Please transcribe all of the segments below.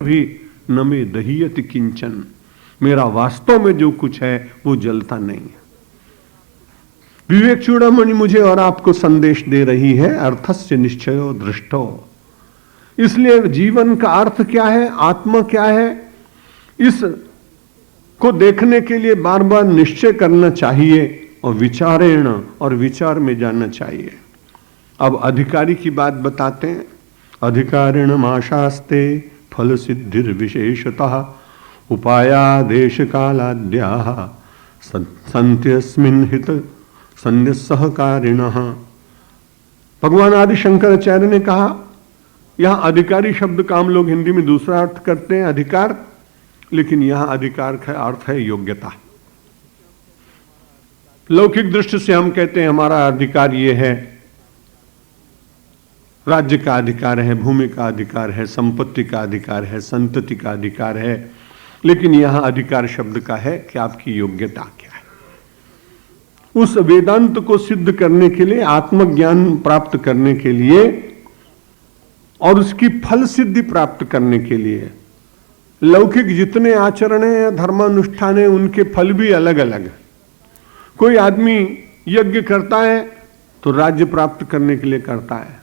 भी न मे दहीयति किंचन, मेरा वास्तव में जो कुछ है वो जलता नहीं है। विवेक चूड़ामणि मुझे और आपको संदेश दे रही है, अर्थस्य निश्चयो दृष्टो। इसलिए जीवन का अर्थ क्या है, आत्मा क्या है, इस को देखने के लिए बार बार निश्चय करना चाहिए और विचारेण, और विचार में जाना चाहिए। अब अधिकारी की बात बताते हैं। अधिकारिण आशास्ते फल सिद्धिर विशेषतः उपाया देश कालाद्या संत्यस्मिन् हित संध्य सहकारिण। भगवान आदि शंकराचार्य ने कहा, यहां अधिकारी शब्द का हम लोग हिंदी में दूसरा अर्थ करते हैं अधिकार, लेकिन यहां अधिकार का अर्थ है योग्यता। लौकिक दृष्टि से हम कहते हैं हमारा अधिकार ये है, राज्य का अधिकार है, भूमि का अधिकार है, संपत्ति का अधिकार है, संतति का अधिकार है, लेकिन यहां अधिकार शब्द का है कि आपकी योग्यता क्या है। उस वेदांत को सिद्ध करने के लिए, आत्मज्ञान प्राप्त करने के लिए और उसकी फल सिद्धि प्राप्त करने के लिए लौकिक जितने आचरण है, धर्मानुष्ठान है, उनके फल भी अलग अलग है। कोई आदमी यज्ञ करता है तो राज्य प्राप्त करने के लिए करता है।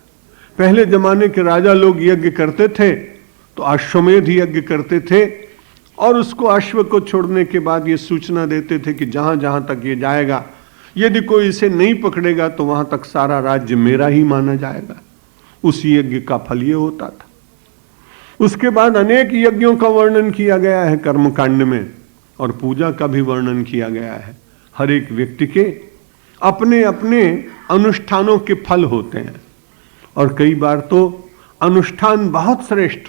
पहले जमाने के राजा लोग यज्ञ करते थे तो अश्वमेध यज्ञ करते थे, और उसको अश्व को छोड़ने के बाद ये सूचना देते थे कि जहां जहां तक ये जाएगा, यदि कोई इसे नहीं पकड़ेगा तो वहां तक सारा राज्य मेरा ही माना जाएगा। उस यज्ञ का फल ये होता था। उसके बाद अनेक यज्ञों का वर्णन किया गया है कर्मकांड में, और पूजा का भी वर्णन किया गया है। हर एक व्यक्ति के अपने अपने अनुष्ठानों के फल होते हैं, और कई बार तो अनुष्ठान बहुत श्रेष्ठ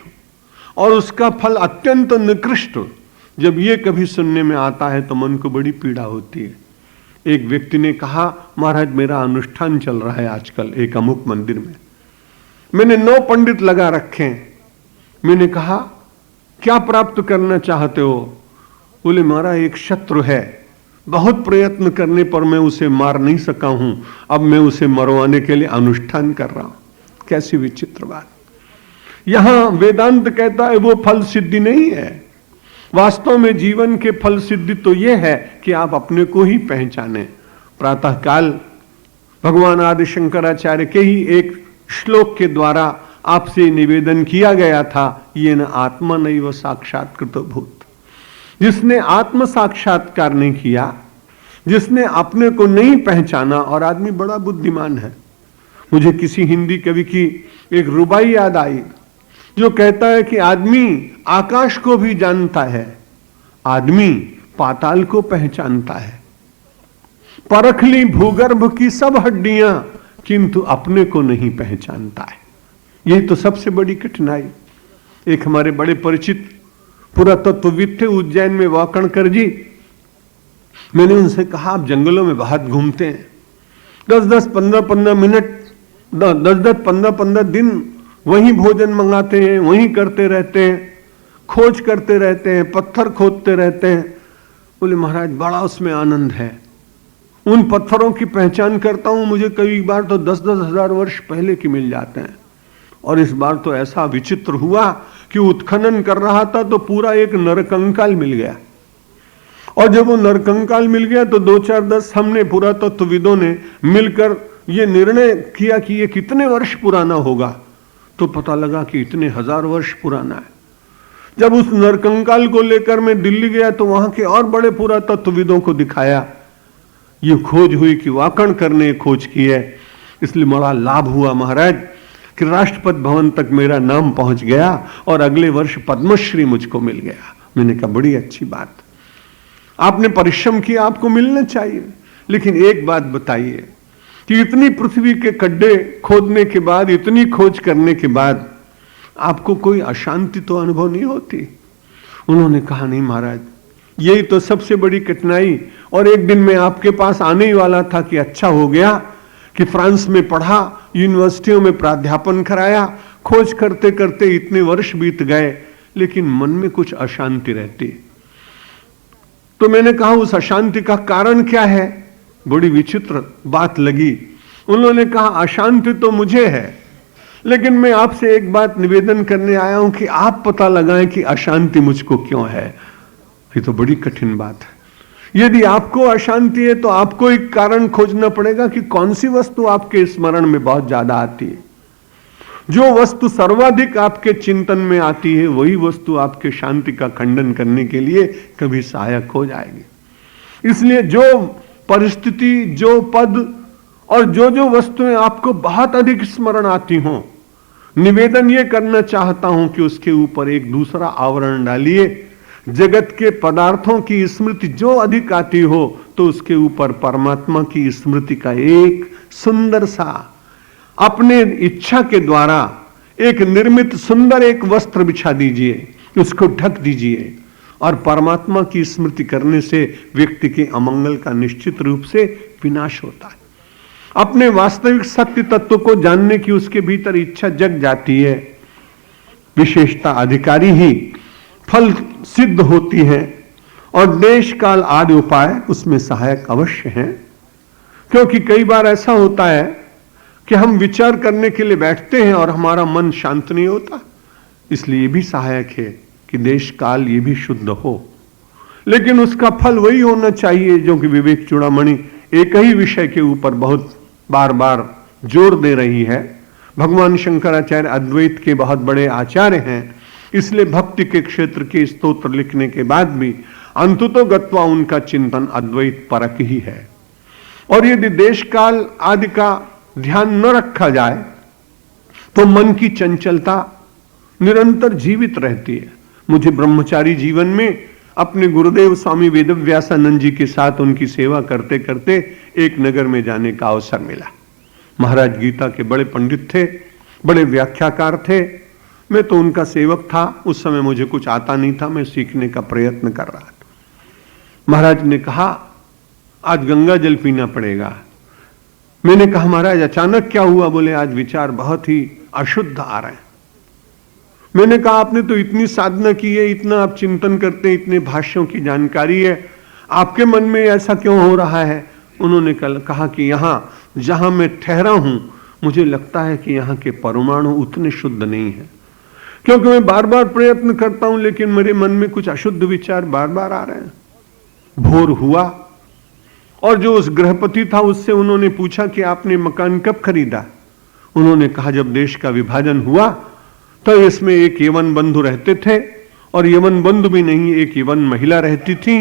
और उसका फल अत्यंत निकृष्ट, जब ये कभी सुनने में आता है तो मन को बड़ी पीड़ा होती है। एक व्यक्ति ने कहा, महाराज मेरा अनुष्ठान चल रहा है आजकल एक अमुक मंदिर में, मैंने 9 पंडित लगा रखे हैं। मैंने कहा क्या प्राप्त करना चाहते हो? बोले महाराज एक शत्रु है, बहुत प्रयत्न करने पर मैं उसे मार नहीं सका हूं, अब मैं उसे मरवाने के लिए अनुष्ठान कर रहा हूं। कैसी विचित्र बात। यहां वेदांत कहता है वो फल सिद्धि नहीं है। वास्तव में जीवन के फल सिद्धि तो यह है कि आप अपने को ही पहचाने। प्रातः काल भगवान आदि शंकराचार्य के ही एक श्लोक के द्वारा आपसे निवेदन किया गया था, ये न आत्मा नैव साक्षात्कृतो भूत। जिसने आत्म साक्षात्कार नहीं किया, जिसने अपने को नहीं पहचाना, और आदमी बड़ा बुद्धिमान है। मुझे किसी हिंदी कवि की एक रुबाई याद आई जो कहता है कि आदमी आकाश को भी जानता है, आदमी पाताल को पहचानता है, परख ली भूगर्भ की सब हड्डियां, किंतु अपने को नहीं पहचानता है। यही तो सबसे बड़ी कठिनाई। एक हमारे बड़े परिचित पुरातत्वविद थे उज्जैन में, वाकणकर जी। मैंने उनसे कहा आप जंगलों में बहुत घूमते हैं, 10-10, 15-15 मिनट, 10-10, 15-15 दिन वहीं भोजन मंगाते हैं, वहीं करते रहते हैं, खोज करते रहते हैं, पत्थर खोदते रहते हैं। बोले महाराज बड़ा उसमें आनंद है, उन पत्थरों की पहचान करता हूं, मुझे कई बार तो 10-10 हजार वर्ष पहले की मिल जाते हैं। और इस बार तो ऐसा विचित्र हुआ कि उत्खनन कर रहा था तो पूरा एक नरकंकाल मिल गया, और जब वो नरकंकाल मिल गया तो 2-4-10 हमने पुरातत्वविदों ने मिलकर ये निर्णय किया कि ये कितने वर्ष पुराना होगा, तो पता लगा कि इतने 1000 वर्ष पुराना है। जब उस नरकंकाल को लेकर मैं दिल्ली गया तो वहां के और बड़े पुरातत्वविदों को दिखाया, ये खोज हुई कि वाकणकर ने खोज की है। इसलिए बड़ा लाभ हुआ महाराज कि राष्ट्रपति भवन तक मेरा नाम पहुंच गया और अगले वर्ष पद्मश्री मुझको मिल गया। मैंने कहा बड़ी अच्छी बात, आपने परिश्रम किया, आपको मिलना चाहिए। लेकिन एक बात बताइए कि इतनी पृथ्वी के गड्ढे खोदने के बाद, इतनी खोज करने के बाद आपको कोई अशांति तो अनुभव नहीं होती? उन्होंने कहा नहीं महाराज, यही तो सबसे बड़ी कठिनाई। और एक दिन मैं आपके पास आने ही वाला था कि अच्छा हो गया कि फ्रांस में पढ़ा, यूनिवर्सिटियों में प्राध्यापन कराया, खोज करते करते इतने वर्ष बीत गए, लेकिन मन में कुछ अशांति रहती। तो मैंने कहा उस अशांति का कारण क्या है? बड़ी विचित्र बात लगी। उन्होंने कहा अशांति तो मुझे है, लेकिन मैं आपसे एक बात निवेदन करने आया हूं कि आप पता लगाएं कि अशांति मुझको क्यों है। ये तो बड़ी कठिन बात है। यदि आपको अशांति है तो आपको एक कारण खोजना पड़ेगा कि कौन सी वस्तु आपके स्मरण में बहुत ज्यादा आती है। जो वस्तु सर्वाधिक आपके चिंतन में आती है वही वस्तु आपके शांति का खंडन करने के लिए कभी सहायक हो जाएगी। इसलिए जो परिस्थिति, जो पद और जो वस्तुएं आपको बहुत अधिक स्मरण आती हों, निवेदन यह करना चाहता हूं कि उसके ऊपर एक दूसरा आवरण डालिए। जगत के पदार्थों की स्मृति जो अधिक आती हो तो उसके ऊपर परमात्मा की स्मृति का एक सुंदर सा, अपने इच्छा के द्वारा एक निर्मित सुंदर एक वस्त्र बिछा दीजिए, उसको ढक दीजिए। और परमात्मा की स्मृति करने से व्यक्ति के अमंगल का निश्चित रूप से विनाश होता है। अपने वास्तविक सत्य तत्व को जानने की उसके भीतर इच्छा जग जाती है। विशेषता अधिकारी ही फल सिद्ध होती है और देश काल आदि उपाय उसमें सहायक अवश्य हैं। क्योंकि कई बार ऐसा होता है कि हम विचार करने के लिए बैठते हैं और हमारा मन शांत नहीं होता, इसलिए ये भी सहायक है कि देश काल ये भी शुद्ध हो। लेकिन उसका फल वही होना चाहिए जो कि विवेक चूड़ामणि एक ही विषय के ऊपर बहुत बार बार जोर दे रही है। भगवान शंकराचार्य अद्वैत के बहुत बड़े आचार्य हैं, इसलिए भक्ति के क्षेत्र के स्तोत्र लिखने के बाद भी अंततो गत्वा उनका चिंतन अद्वैत परक ही है। और यदि देश काल आदि का ध्यान न रखा जाए तो मन की चंचलता निरंतर जीवित रहती है। मुझे ब्रह्मचारी जीवन में अपने गुरुदेव स्वामी वेदव्यासानंद जी के साथ उनकी सेवा करते करते एक नगर में जाने का अवसर मिला। महाराज गीता के बड़े पंडित थे, बड़े व्याख्याकार थे। मैं तो उनका सेवक था। उस समय मुझे कुछ आता नहीं था, मैं सीखने का प्रयत्न कर रहा था। महाराज ने कहा आज गंगा जल पीना पड़ेगा। मैंने कहा महाराज अचानक क्या हुआ? बोले आज विचार बहुत ही अशुद्ध आ रहे हैं। मैंने कहा आपने तो इतनी साधना की है, इतना आप चिंतन करते हैं, इतने भाष्यों की जानकारी है, आपके मन में ऐसा क्यों हो रहा है? उन्होंने कहा कि यहां जहां मैं ठहरा हूं मुझे लगता है कि यहां के परमाणु उतने शुद्ध नहीं है, क्योंकि मैं बार बार प्रयत्न करता हूं लेकिन मेरे मन में कुछ अशुद्ध विचार बार बार आ रहे हैं। भोर हुआ और जो उस गृहपति था उससे उन्होंने पूछा कि आपने मकान कब खरीदा? उन्होंने कहा जब देश का विभाजन हुआ तो इसमें एक यवन बंधु रहते थे, और यवन बंधु भी नहीं, एक यवन महिला रहती थी,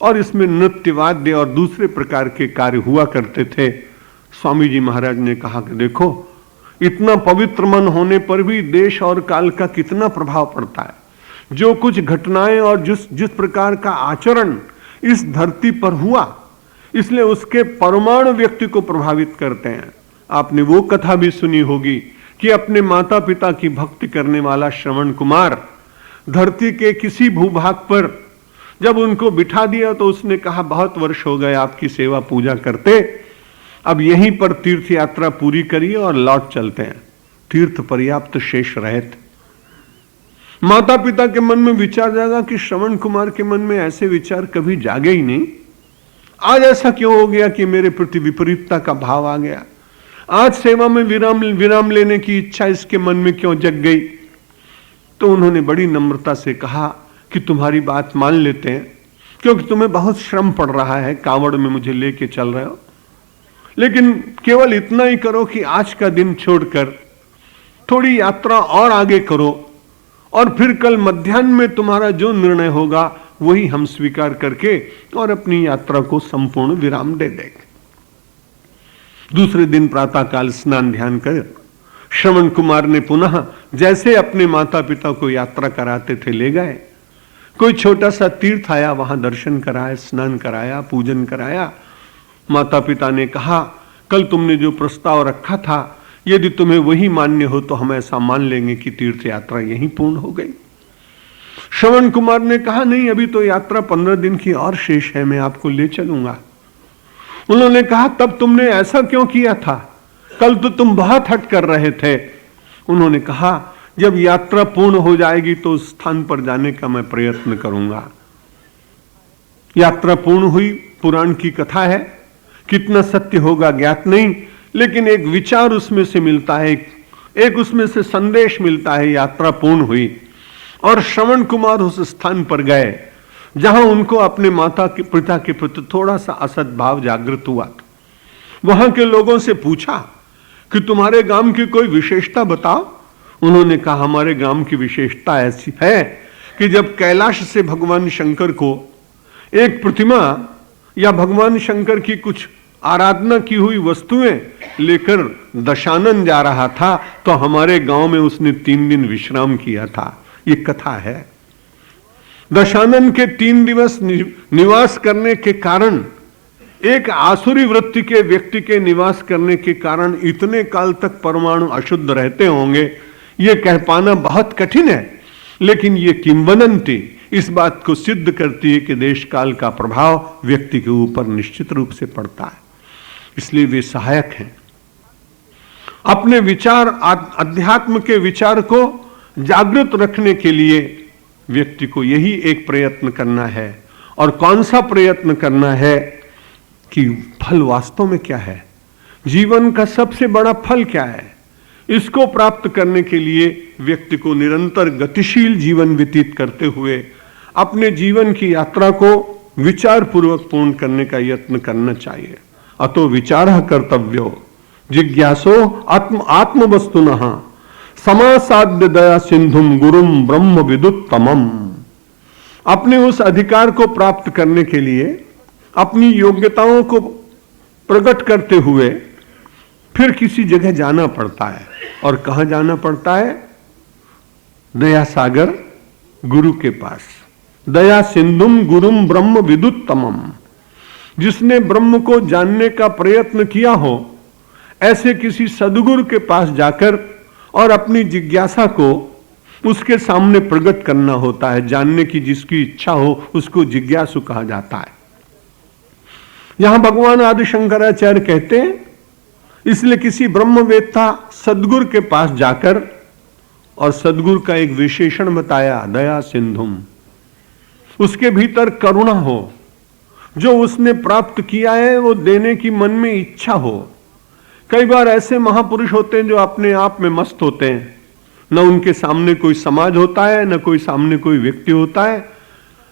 और इसमें नृत्य वाद्य और दूसरे प्रकार के कार्य हुआ करते थे। स्वामी जी महाराज ने कहा कि देखो इतना पवित्र मन होने पर भी देश और काल का कितना प्रभाव पड़ता है। जो कुछ घटनाएं और जिस प्रकार का आचरण इस धरती पर हुआ, इसलिए उसके परमाणु व्यक्ति को प्रभावित करते हैं। आपने वो कथा भी सुनी होगी कि अपने माता पिता की भक्ति करने वाला श्रवण कुमार धरती के किसी भूभाग पर जब उनको बिठा दिया तो उसने कहा बहुत वर्ष हो गए आपकी सेवा पूजा करते, अब यहीं पर तीर्थ यात्रा पूरी करिए और लौट चलते हैं। तीर्थ पर्याप्त शेष रहते। माता पिता के मन में विचार जागा कि श्रवण कुमार के मन में ऐसे विचार कभी जागे ही नहीं, आज ऐसा क्यों हो गया कि मेरे प्रति विपरीतता का भाव आ गया? आज सेवा में विराम लेने की इच्छा इसके मन में क्यों जग गई? तो उन्होंने बड़ी नम्रता से कहा कि तुम्हारी बात मान लेते हैं, क्योंकि तुम्हें बहुत श्रम पड़ रहा है, कांवड़ में मुझे लेके चल रहे हो, लेकिन केवल इतना ही करो कि आज का दिन छोड़कर थोड़ी यात्रा और आगे करो, और फिर कल मध्याह्न में तुम्हारा जो निर्णय होगा वही हम स्वीकार करके और अपनी यात्रा को संपूर्ण विराम दे देंगे। दूसरे दिन प्रातःकाल स्नान ध्यान कर श्रवण कुमार ने पुनः जैसे अपने माता पिता को यात्रा कराते थे ले गए। कोई छोटा सा तीर्थ आया, वहां दर्शन कराया, स्नान कराया, पूजन कराया। माता पिता ने कहा कल तुमने जो प्रस्ताव रखा था यदि तुम्हें वही मान्य हो तो हम ऐसा मान लेंगे कि तीर्थ यात्रा यहीं पूर्ण हो गई। श्रवण कुमार ने कहा नहीं, अभी तो यात्रा 15 दिन की और शेष है, मैं आपको ले चलूंगा। उन्होंने कहा तब तुमने ऐसा क्यों किया था? कल तो तुम बहुत हट कर रहे थे। उन्होंने कहा जब यात्रा पूर्ण हो जाएगी तो उस स्थान पर जाने का मैं प्रयत्न करूंगा। यात्रा पूर्ण हुई, पुराण की कथा है, कितना सत्य होगा ज्ञात नहीं, लेकिन एक विचार उसमें से मिलता है। एक उसमें से संदेश मिलता है, यात्रा पूर्ण हुई और श्रवण कुमार उस स्थान पर गए जहां उनको अपने माता के पिता के प्रति थोड़ा सा असद्भाव जागृत हुआ। वहां के लोगों से पूछा कि तुम्हारे गांव की कोई विशेषता बताओ। उन्होंने कहा हमारे गांव की विशेषता ऐसी है कि जब कैलाश से भगवान शंकर को एक प्रतिमा या भगवान शंकर की कुछ आराधना की हुई वस्तुएं लेकर दशानन जा रहा था तो हमारे गांव में उसने 3 दिन विश्राम किया था। ये कथा है। दशानन के 3 दिवस निवास करने के कारण, एक आसुरी वृत्ति के व्यक्ति के निवास करने के कारण इतने काल तक परमाणु अशुद्ध रहते होंगे, ये कह पाना बहुत कठिन है। लेकिन ये किंवदंती इस बात को सिद्ध करती है कि देश काल का प्रभाव व्यक्ति के ऊपर निश्चित रूप से पड़ता है, इसलिए वे सहायक हैं। अपने विचार, अध्यात्म के विचार को जागृत रखने के लिए व्यक्ति को यही एक प्रयत्न करना है। और कौन सा प्रयत्न करना है कि फल वास्तव में क्या है, जीवन का सबसे बड़ा फल क्या है, इसको प्राप्त करने के लिए व्यक्ति को निरंतर गतिशील जीवन व्यतीत करते हुए अपने जीवन की यात्रा को विचार पूर्वक पूर्ण करने का यत्न करना चाहिए। अतो विचारः कर्तव्यो जिज्ञासो आत्म वस्तुनः समासाद्य दया सिंधुम गुरुम ब्रह्म विदुत्तमम। अपने उस अधिकार को प्राप्त करने के लिए अपनी योग्यताओं को प्रकट करते हुए फिर किसी जगह जाना पड़ता है। और कहां जाना पड़ता है? दया सागर गुरु के पास। दया सिंधुम गुरुम ब्रह्म विदुत्तमम। जिसने ब्रह्म को जानने का प्रयत्न किया हो, ऐसे किसी सदगुरु के पास जाकर और अपनी जिज्ञासा को उसके सामने प्रकट करना होता है। जानने की जिसकी इच्छा हो उसको जिज्ञासु कहा जाता है। यहां भगवान आदि शंकराचार्य कहते हैं, इसलिए किसी ब्रह्मवेत्ता सदगुरु के पास जाकर, और सदगुरु का एक विशेषण बताया, दया सिंधुम। उसके भीतर करुणा हो, जो उसने प्राप्त किया है वो देने की मन में इच्छा हो। कई बार ऐसे महापुरुष होते हैं जो अपने आप में मस्त होते हैं, न उनके सामने कोई समाज होता है, न कोई सामने कोई व्यक्ति होता है,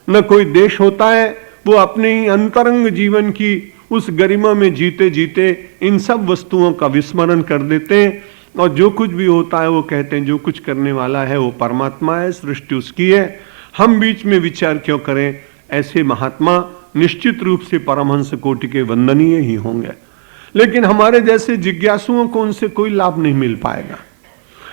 न कोई देश होता है। वो अपने ही अंतरंग जीवन की उस गरिमा में जीते जीते इन सब वस्तुओं का विस्मरण कर देते हैं और जो कुछ भी होता है वो कहते हैं जो कुछ करने वाला है वो परमात्मा है, सृष्टि उसकी है, हम बीच में विचार क्यों करें। ऐसे महात्मा निश्चित रूप से परमहंस कोटि के वंदनीय ही होंगे, लेकिन हमारे जैसे जिज्ञासुओं को उनसे कोई लाभ नहीं मिल पाएगा।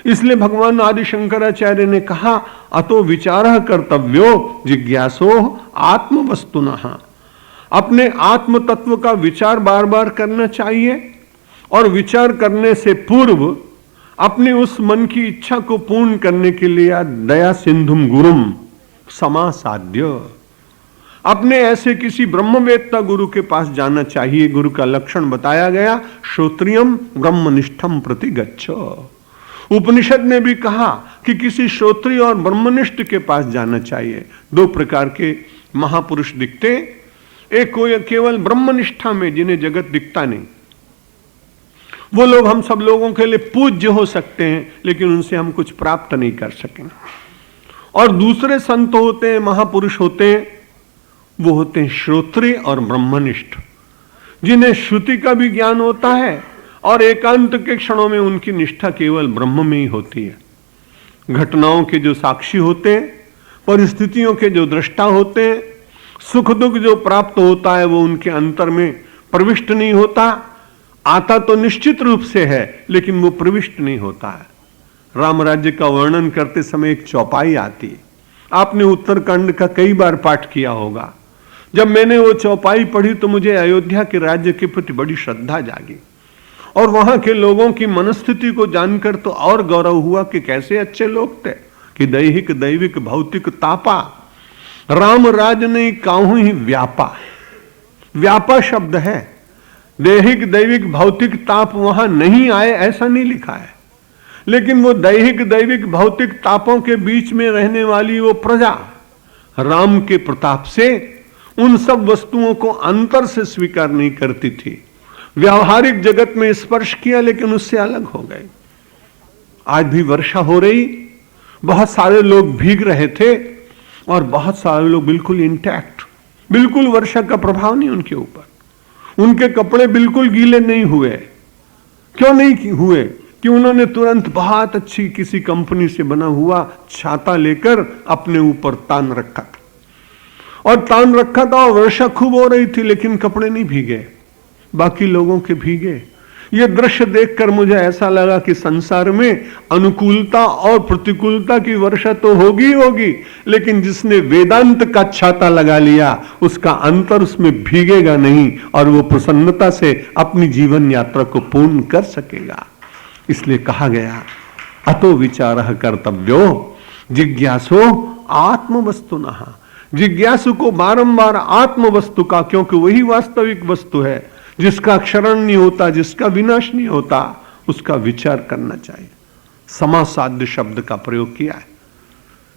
इसलिए भगवान आदि शंकराचार्य ने कहा, अतो विचारः कर्तव्यो जिज्ञासो आत्म वस्तुनः। अपने आत्म तत्व का विचार बार बार करना चाहिए और विचार करने से पूर्व अपने उस मन की इच्छा को पूर्ण करने के लिए दया सिंधुम गुरुम समासाद्य। अपने ऐसे किसी ब्रह्मवेत्ता गुरु के पास जाना चाहिए। गुरु का लक्षण बताया गया, श्रोत्रियम ब्रह्मनिष्ठम प्रति गच्छ। उपनिषद ने भी कहा कि किसी श्रोत्रिय और ब्रह्मनिष्ठ के पास जाना चाहिए। 2 प्रकार के महापुरुष दिखते, एक कोई केवल ब्रह्मनिष्ठा में जिन्हें जगत दिखता नहीं, वो लोग हम सब लोगों के लिए पूज्य हो सकते हैं लेकिन उनसे हम कुछ प्राप्त नहीं कर सकेंगे। और दूसरे संत होते हैं, महापुरुष होते हैं, वो होते हैं श्रोत्रिय और ब्रह्मनिष्ठ, जिन्हें श्रुति का भी ज्ञान होता है और एकांत के क्षणों में उनकी निष्ठा केवल ब्रह्म में ही होती है। घटनाओं के जो साक्षी होते हैं, परिस्थितियों के जो दृष्टा होते हैं, सुख दुख जो प्राप्त होता है वो उनके अंतर में प्रविष्ट नहीं होता। आता तो निश्चित रूप से है लेकिन वो प्रविष्ट नहीं होता है। राम राज्य का वर्णन करते समय एक चौपाई आती है, आपने उत्तरकांड का कई बार पाठ किया होगा। जब मैंने वो चौपाई पढ़ी तो मुझे अयोध्या के राज्य के प्रति बड़ी श्रद्धा जागी और वहां के लोगों की मनस्थिति को जानकर तो और गौरव हुआ कि कैसे अच्छे लोग थे, कि दैहिक दैविक भौतिक तापा राम राज नहीं काहू ही व्यापा। व्यापा शब्द है, दैहिक दैविक भौतिक ताप वहां नहीं आए ऐसा नहीं लिखा है, लेकिन वो दैहिक दैविक भौतिक तापों के बीच में रहने वाली वो प्रजा राम के प्रताप से उन सब वस्तुओं को अंतर से स्वीकार नहीं करती थी। व्यावहारिक जगत में स्पर्श किया लेकिन उससे अलग हो गए। आज भी वर्षा हो रही, बहुत सारे लोग भीग रहे थे और बहुत सारे लोग बिल्कुल इंटैक्ट, बिल्कुल वर्षा का प्रभाव नहीं उनके ऊपर, उनके कपड़े बिल्कुल गीले नहीं हुए। क्यों नहीं हुए? कि उन्होंने तुरंत बहुत अच्छी किसी कंपनी से बना हुआ छाता लेकर अपने ऊपर तान रखा था, और तान रखा था और वर्षा खूब हो रही थी, लेकिन कपड़े नहीं भीगे, बाकी लोगों के भीगे। यह दृश्य देखकर मुझे ऐसा लगा कि संसार में अनुकूलता और प्रतिकूलता की वर्षा तो होगी होगी, लेकिन जिसने वेदांत का छाता लगा लिया उसका अंतर उसमें भीगेगा नहीं और वो प्रसन्नता से अपनी जीवन यात्रा को पूर्ण कर सकेगा। इसलिए कहा गया अतो विचारः कर्तव्यो जिज्ञासो आत्मवस्तुनः। जिज्ञासु को बारंबार आत्म वस्तु का, क्योंकि वही वास्तविक वस्तु है जिसका क्षरण नहीं होता, जिसका विनाश नहीं होता, उसका विचार करना चाहिए। समासाध्य शब्द का प्रयोग किया है।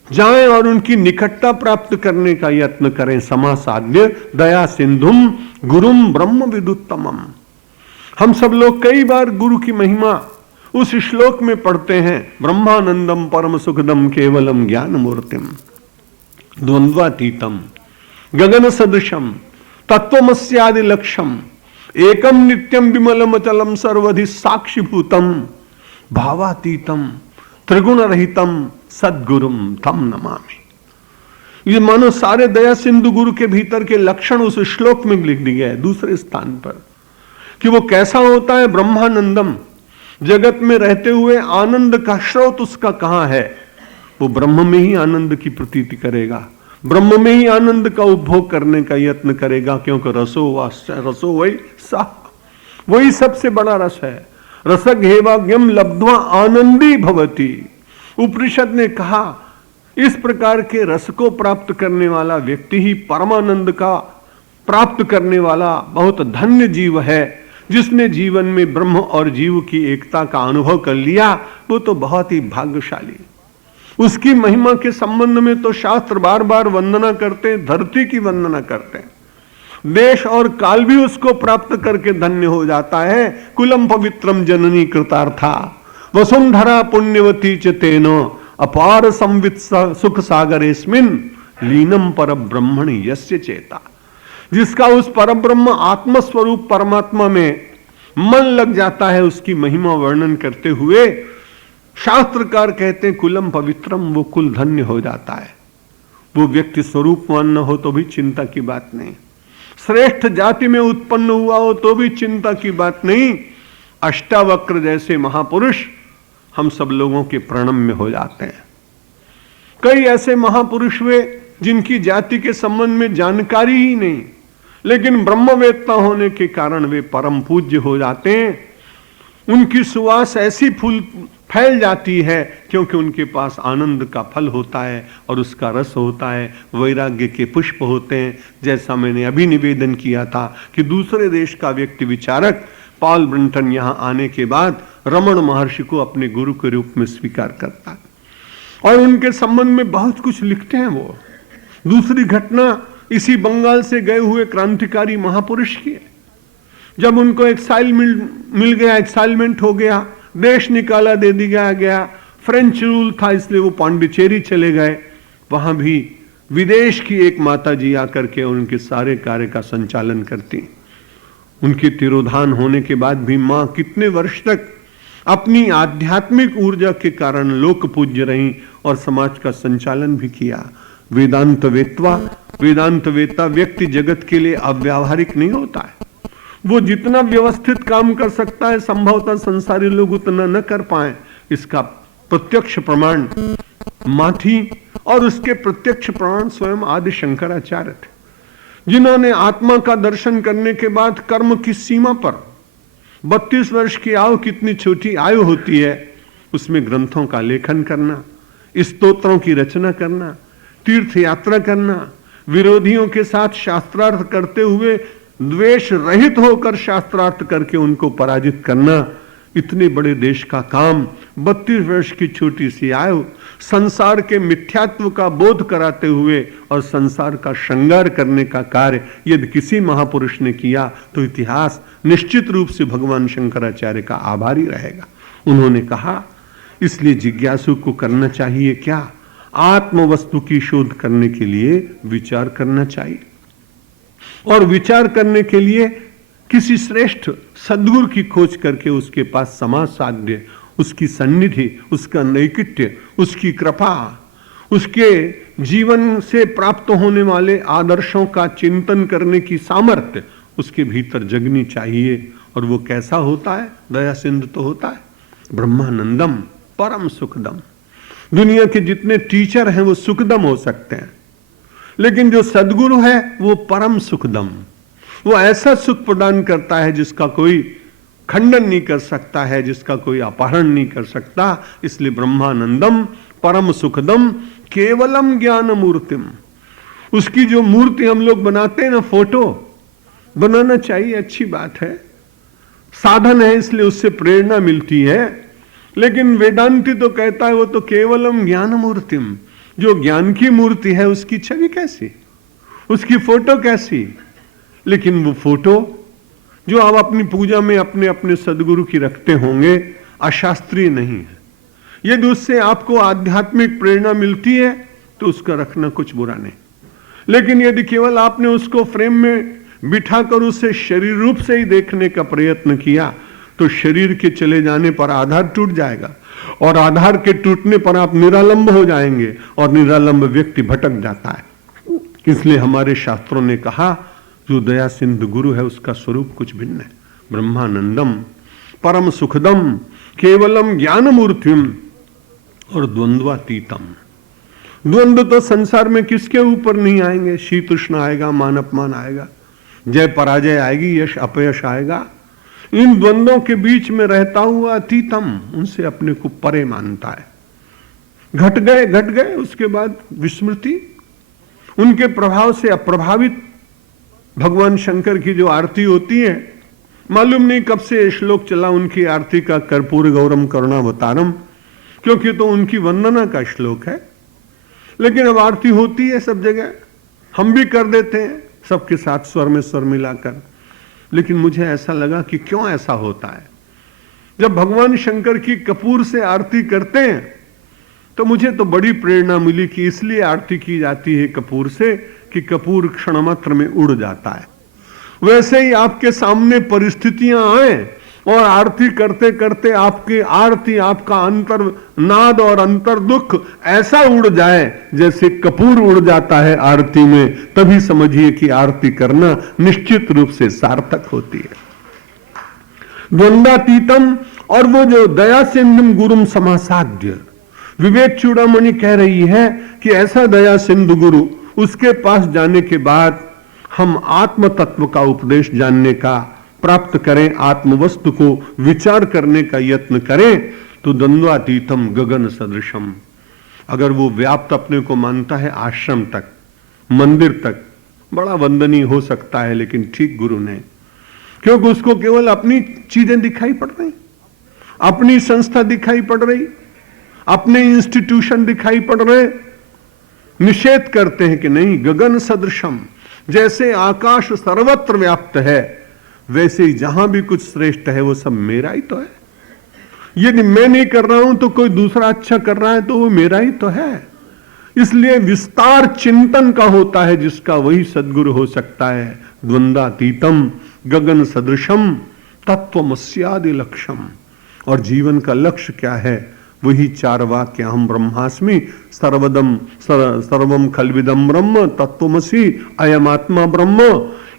जाएं और उनकी निकटता प्राप्त करने का यत्न करें। समासाध्य दया सिंधुम गुरुम ब्रह्म विदुत्तमम। हम सब लोग कई बार गुरु की महिमा उस श्लोक में पढ़ते हैं, ब्रह्मानंदम परम सुखदम केवलम ज्ञान मूर्तिम द्वंद्वातीतम गगन सदृशम तत्वमस्यादि लक्ष्यम एकम नित्यम विमलम अचलम सर्वधि साक्षिभूतम भावातीतम त्रिगुण रहितम सद्गुरुम तम नमामि। ये मानो सारे दया सिंधु गुरु के भीतर के लक्षण उस श्लोक में लिख दिए है दूसरे स्थान पर, कि वो कैसा होता है। ब्रह्मानंदम, जगत में रहते हुए आनंद का स्रोत उसका कहां है? वो ब्रह्म में ही आनंद की प्रतीति करेगा, ब्रह्म में ही आनंद का उपभोग करने का यत्न करेगा, क्योंकि रसो वही सा, वही सबसे बड़ा रस है। रसघेवाज्ञम लब्ध्वा आनंदी भवति। उपनिषद ने कहा इस प्रकार के रस को प्राप्त करने वाला व्यक्ति ही परमानंद का प्राप्त करने वाला बहुत धन्य जीव है। जिसने जीवन में ब्रह्म और जीव की एकता का अनुभव कर लिया वो तो बहुत ही भाग्यशाली। उसकी महिमा के संबंध में तो शास्त्र बार बार वंदना करते, धरती की वंदना करते, देश और काल भी उसको प्राप्त करके धन्य हो जाता है। कुलम पवित्रम जननी कृतार्था वसुंधरा पुण्यवती च तेनो अपार संवित सुख सागरेस्मिन लीनम पर ब्रह्मण यस्य चेता। जिसका उस परब्रह्म आत्मस्वरूप परमात्मा में मन लग जाता है, उसकी महिमा वर्णन करते हुए शास्त्रकार कहते हैं कुलम पवित्रम, वो कुल धन्य हो जाता है। वो व्यक्ति स्वरूपवान न हो तो भी चिंता की बात नहीं, श्रेष्ठ जाति में उत्पन्न हुआ हो तो भी चिंता की बात नहीं। अष्टावक्र जैसे महापुरुष हम सब लोगों के प्रणम्य हो जाते हैं। कई ऐसे महापुरुष हुए जिनकी जाति के संबंध में जानकारी ही नहीं, लेकिन ब्रह्मवेत्ता होने के कारण वे परम पूज्य हो जाते हैं। उनकी सुवास ऐसी फूल फैल जाती है क्योंकि उनके पास आनंद का फल होता है और उसका रस होता है, वैराग्य के पुष्प होते हैं। जैसा मैंने अभी निवेदन किया था कि दूसरे देश का व्यक्ति विचारक पॉल ब्रंटन यहाँ आने के बाद रमण महर्षि को अपने गुरु के रूप में स्वीकार करता है और उनके संबंध में बहुत कुछ लिखते हैं। वो दूसरी घटना इसी बंगाल से गए हुए क्रांतिकारी महापुरुष की है। जब उनको एक्साइल मिल गया, एक्साइलमेंट हो गया, देश निकाला दे दिया गया, फ्रेंच रूल था इसलिए वो पांडिचेरी चले गए। वहां भी विदेश की एक माता जी आकर के उनके सारे कार्य का संचालन करती। उनके तिरोधान होने के बाद भी मां कितने वर्ष तक अपनी आध्यात्मिक ऊर्जा के कारण लोक पूज्य रही और समाज का संचालन भी किया। वेदांत वेत्ता व्यक्ति जगत के लिए अव्यावहारिक नहीं होता है। वो जितना व्यवस्थित काम कर सकता है संभवतः संसारी लोग उतना न कर पाए। इसका प्रत्यक्ष प्रमाण माथी और उसके प्रत्यक्ष प्रमाण स्वयं आदि शंकराचार्य थे, जिन्होंने आत्मा का दर्शन करने के बाद कर्म की सीमा पर 32 वर्ष की आयु, कितनी छोटी आयु होती है, उसमें ग्रंथों का लेखन करना, स्तोत्रों की रचना करना, तीर्थ यात्रा करना, विरोधियों के साथ शास्त्रार्थ करते हुए द्वेष रहित होकर शास्त्रार्थ करके उनको पराजित करना, इतने बड़े देश का काम 32 वर्ष की छोटी सी आयु, संसार के मिथ्यात्व का बोध कराते हुए और संसार का श्रृंगार करने का कार्य यदि किसी महापुरुष ने किया तो इतिहास निश्चित रूप से भगवान शंकराचार्य का आभारी रहेगा। उन्होंने कहा इसलिए जिज्ञासु को करना चाहिए क्या? आत्म वस्तु की शोध करने के लिए विचार करना चाहिए, और विचार करने के लिए किसी श्रेष्ठ सद्गुरु की खोज करके उसके पास समाज साध्य, उसकी सन्निधि, उसका नैकट्य, उसकी कृपा, उसके जीवन से प्राप्त होने वाले आदर्शों का चिंतन करने की सामर्थ्य उसके भीतर जगनी चाहिए। और वो कैसा होता है? दया सिंधु तो होता है ब्रह्मानंदम परम सुखदम। दुनिया के जितने टीचर हैं वो सुखदम हो सकते हैं, लेकिन जो सदगुरु है वो परम सुखदम। वो ऐसा सुख प्रदान करता है जिसका कोई खंडन नहीं कर सकता है, जिसका कोई अपहरण नहीं कर सकता। इसलिए ब्रह्मानंदम परम सुखदम केवलम ज्ञान मूर्तिम। उसकी जो मूर्ति हम लोग बनाते हैं ना, फोटो बनाना चाहिए, अच्छी बात है, साधन है, इसलिए उससे प्रेरणा मिलती है। लेकिन वेदांती तो कहता है वो तो केवलम ज्ञान मूर्तिम। जो ज्ञान की मूर्ति है उसकी छवि कैसी, उसकी फोटो कैसी? लेकिन वो फोटो जो आप अपनी पूजा में अपने अपने सदगुरु की रखते होंगे अशास्त्रीय नहीं है। यदि उससे आपको आध्यात्मिक प्रेरणा मिलती है तो उसका रखना कुछ बुरा नहीं, लेकिन यदि केवल आपने उसको फ्रेम में बिठाकर उसे शरीर रूप से ही देखने का प्रयत्न किया तो शरीर के चले जाने पर आधार टूट जाएगा, और आधार के टूटने पर आप निरालंब हो जाएंगे, और निरालंब व्यक्ति भटक जाता है। इसलिए हमारे शास्त्रों ने कहा जो दया सिंधु गुरु है उसका स्वरूप कुछ भिन्न है। ब्रह्मानंदम परम सुखदम केवलम ज्ञान मूर्तिम और द्वंद्वातीतम। द्वंद्व तो संसार में किसके ऊपर नहीं आएंगे? शीत उष्ण आएगा, मान अपमान आएगा, जय पराजय आएगी, यश अपयश आएगा। इन द्वंद्वों के बीच में रहता हुआ अतीतम, उनसे अपने को परे मानता है। घट गए उसके बाद विस्मृति। उनके प्रभाव से अप्रभावित भगवान शंकर की जो आरती होती है, मालूम नहीं कब से श्लोक चला उनकी आरती का, कर्पूर गौरम करुणावतारम, क्योंकि तो उनकी वंदना का श्लोक है। लेकिन अब आरती होती है सब जगह, हम भी कर देते हैं सबके साथ स्वर में स्वर मिलाकर। लेकिन मुझे ऐसा लगा कि क्यों ऐसा होता है? जब भगवान शंकर की कपूर से आरती करते हैं तो मुझे तो बड़ी प्रेरणा मिली कि इसलिए आरती की जाती है कपूर से कि कपूर क्षण मात्र में उड़ जाता है। वैसे ही आपके सामने परिस्थितियां आए और आरती करते करते आपकी आरती, आपका अंतर नाद और अंतर दुख ऐसा उड़ जाए जैसे कपूर उड़ जाता है आरती में, तभी समझिए कि आरती करना निश्चित रूप से सार्थक होती है। द्वंद्वातीतम, और वो जो दया सिंधुम गुरुम समासाध्य, विवेक चूड़ामणि कह रही है कि ऐसा दया सिंधु गुरु, उसके पास जाने के बाद हम आत्म तत्व का उपदेश जानने का प्राप्त करें, आत्मवस्तु को विचार करने का यत्न करें, तो द्वंद्वातीतम गगन सदृशम। अगर वो व्याप्त अपने को मानता है आश्रम तक, मंदिर तक, बड़ा वंदनीय हो सकता है, लेकिन ठीक गुरु ने, क्योंकि उसको केवल अपनी चीजें दिखाई पड़ रही, अपनी संस्था दिखाई पड़ रही, अपने इंस्टीट्यूशन दिखाई पड़ रहे। निषेध करते हैं कि नहीं, गगन सदृशम, जैसे आकाश सर्वत्र व्याप्त है वैसे ही जहां भी कुछ श्रेष्ठ है वो सब मेरा ही तो है। यदि मैं नहीं कर रहा हूं तो कोई दूसरा अच्छा कर रहा है तो वो मेरा ही तो है। इसलिए विस्तार चिंतन का होता है जिसका, वही सद्गुरु हो सकता है। द्वंद्वातीतम गगन सदृशम तत्वमस्यादि लक्ष्यम। और जीवन का लक्ष्य क्या है? वही चार वाक्य, हम ब्रह्मास्मि सर्वम खलविदम ब्रह्म तत्वमसि अयम आत्मा ब्रह्म।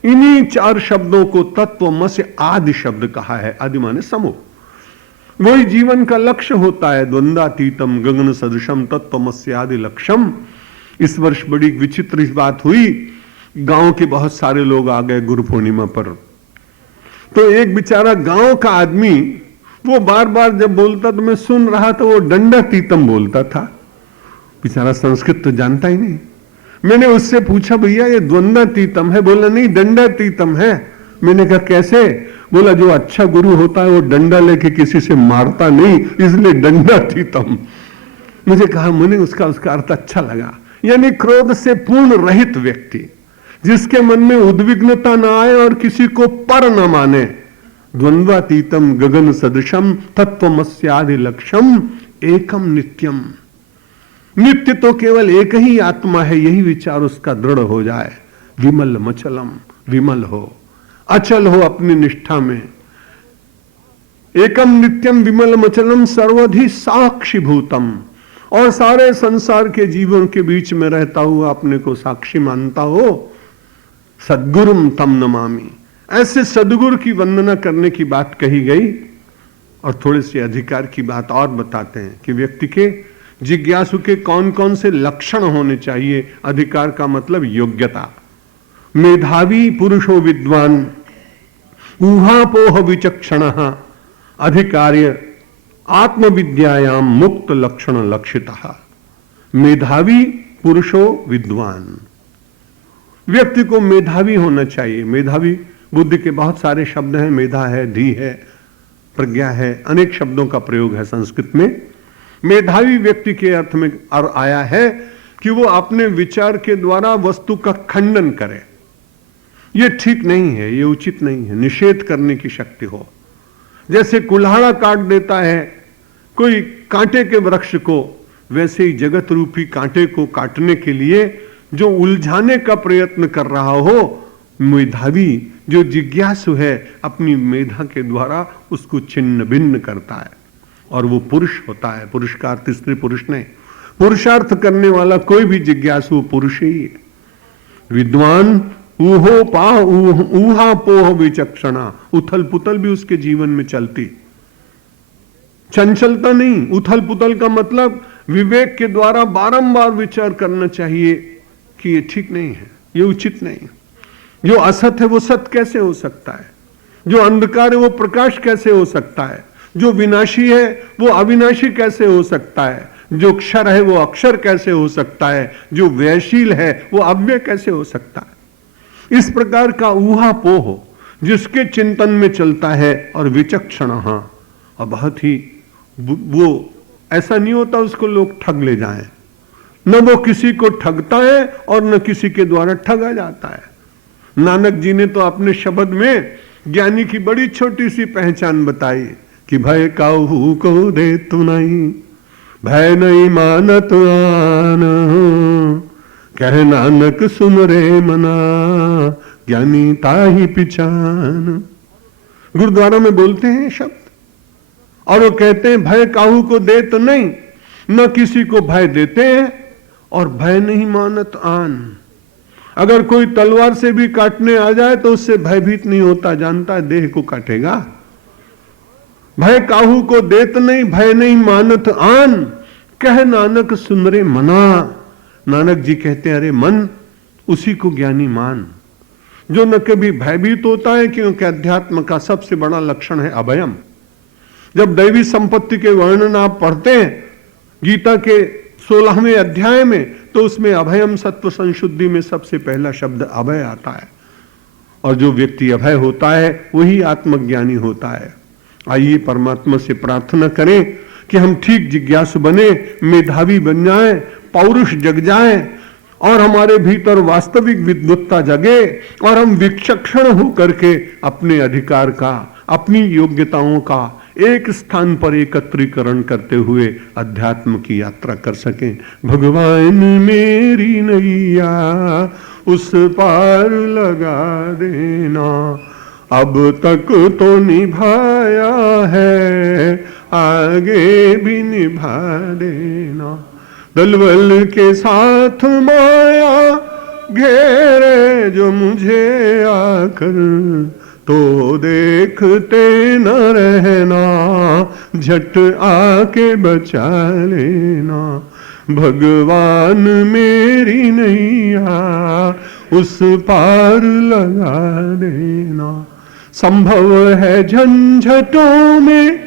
इन्हीं चार शब्दों को तत्वमसि आदि शब्द कहा है। आदि माने समूह। वही जीवन का लक्ष्य होता है। द्वंद्वातीतम गगन सदृशम तत्वमसि आदि लक्ष्यम। इस वर्ष बड़ी विचित्र बात हुई, गांव के बहुत सारे लोग आ गए गुरु पूर्णिमा पर। तो एक बेचारा गांव का आदमी, वो बार बार जब बोलता तो मैं सुन रहा था, वो दंडातीतम बोलता था। बेचारा संस्कृत तो जानता ही नहीं। मैंने उससे पूछा, भैया ये द्वंद्वातीतम है? बोला नहीं, दंडातीतम है। मैंने कहा कैसे? बोला जो अच्छा गुरु होता है वो डंडा लेके किसी से मारता नहीं, इसलिए दंडातीतम। मुझे कहा, मैंने उसका अर्थ अच्छा लगा। यानी क्रोध से पूर्ण रहित व्यक्ति, जिसके मन में उद्विग्नता ना आए और किसी को पर न माने। द्वंद्वातीतम गगन सदृशम तत्वमस्यादि लक्ष्यम एकम नित्यम, नित्य तो केवल एक ही आत्मा है, यही विचार उसका दृढ़ हो जाए। विमल मचलम, विमल हो, अचल हो अपनी निष्ठा में। एकम नित्यम विमल मचलम सर्वधि साक्षी भूतम, और सारे संसार के जीवन के बीच में रहता हुआ अपने को साक्षी मानता हो। सद्गुरुम तम नमामि, ऐसे सदगुरु की वंदना करने की बात कही गई। और थोड़े से अधिकार की बात और बताते हैं कि व्यक्ति के, जिज्ञासु के कौन कौन से लक्षण होने चाहिए। अधिकार का मतलब योग्यता। मेधावी पुरुषो विद्वान, ऊहापोह विचक्षणः, अधिकार्य आत्मविद्यायाम मुक्त लक्षण लक्षितः। मेधावी पुरुषो विद्वान, व्यक्ति को मेधावी होना चाहिए। मेधावी, बुद्धि के बहुत सारे शब्द हैं, मेधा है, धी है, प्रज्ञा है, अनेक शब्दों का प्रयोग है संस्कृत में। मेधावी व्यक्ति के अर्थ में और आया है कि वो अपने विचार के द्वारा वस्तु का खंडन करे। ये ठीक नहीं है, ये उचित नहीं है, निषेध करने की शक्ति हो। जैसे कुल्हाड़ा काट देता है कोई कांटे के वृक्ष को, वैसे ही जगत रूपी कांटे को काटने के लिए जो उलझाने का प्रयत्न कर रहा हो, मेधावी जो जिज्ञासु है अपनी मेधा के द्वारा उसको छिन्न भिन्न करता है, और वो पुरुष होता है। पुरुष का अर्थ स्त्री पुरुष नहीं, पुरुषार्थ करने वाला कोई भी जिज्ञासु पुरुष ही है। विद्वान ऊहो पा ऊहा पोह विचक्षणा, उथल पुथल भी उसके जीवन में चलती, चंचलता नहीं। उथल पुथल का मतलब विवेक के द्वारा बारंबार विचार करना चाहिए कि ये ठीक नहीं है, ये उचित नहीं है। जो असत है वो सत्य कैसे हो सकता है, जो अंधकार है वो प्रकाश कैसे हो सकता है, जो विनाशी है वो अविनाशी कैसे हो सकता है, जो क्षर है वो अक्षर कैसे हो सकता है, जो व्ययशील है वो अव्यय कैसे हो सकता है। इस प्रकार का ऊहापोह जिसके चिंतन में चलता है, और विचक्षण, और बहुत ही वो ऐसा नहीं होता उसको लोग ठग ले जाएं, न वो किसी को ठगता है और न किसी के द्वारा ठगा जाता है। नानक जी ने तो अपने शब्द में ज्ञानी की बड़ी छोटी सी पहचान बताई कि भय काहू को दे तू नहीं, भय नहीं मानत आन, कह नानक सुन रे मना, ज्ञानी ताही पिछान। गुरुद्वारा में बोलते हैं शब्द, और वो कहते हैं भय काहू को दे तो नहीं, न किसी को भय देते हैं, और भय नहीं मानत आन। अगर कोई तलवार से भी काटने आ जाए तो उससे भयभीत नहीं होता, जानता है देह को काटेगा। भय काहू को देत नहीं, भय नहीं मानत आन, कह नानक सुन रे मना। नानक जी कहते हैं अरे मन, उसी को ज्ञानी मान जो न कभी भयभीत होता है, क्योंकि अध्यात्म का सबसे बड़ा लक्षण है अभयम। जब दैवी संपत्ति के वर्णन आप पढ़ते हैं गीता के 16वें अध्याय में, तो उसमें अभयम सत्व संशुद्धि में सबसे पहला शब्द अभय आता है। और जो व्यक्ति अभय होता है वही आत्मज्ञानी होता है। आइए परमात्मा से प्रार्थना करें कि हम ठीक जिज्ञासु बने, मेधावी बन जाएं, पौरुष जग जाएं, और हमारे भीतर वास्तविक विद्वत्ता जगे, और हम विचक्षण होकर के अपने अधिकार का, अपनी योग्यताओं का एक स्थान पर एकत्रीकरण करते हुए अध्यात्म की यात्रा कर सकें। भगवान मेरी नैया उस पार लगा देना, अब तक तो निभाया है, आगे भी निभा देना। दलबल के साथ माया घेरे जो मुझे आकर, तो देखते न रहना, झट आके बचा लेना। भगवान मेरी नैया उस पार लगा देना। संभव है झंझटों में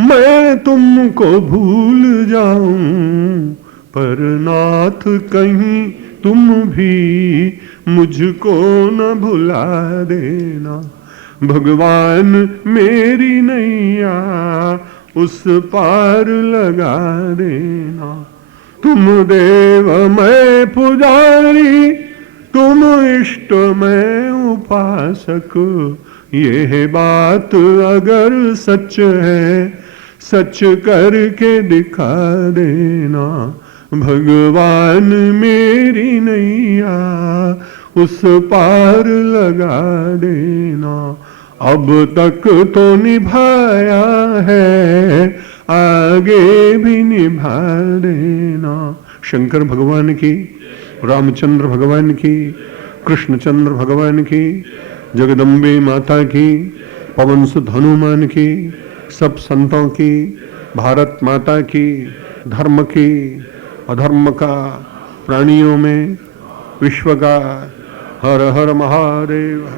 मैं तुमको भूल जाऊं, पर नाथ कहीं तुम भी मुझको न भुला देना। भगवान मेरी नैया उस पार लगा देना। तुम देव मैं पुजारी, तुम इष्ट मैं उपासक, ये बात अगर सच है सच करके दिखा देना, भगवान मेरी नैया उस पार लगा देना। अब तक तो निभाया है, आगे भी निभा देना। शंकर भगवान की, रामचंद्र भगवान की, कृष्णचंद्र भगवान की, जगदम्बे माता की, पवन सुत हनुमान की, सब संतों की, भारत माता की, धर्म की, अधर्म का, प्राणियों में, विश्व का। हर हर महादेव।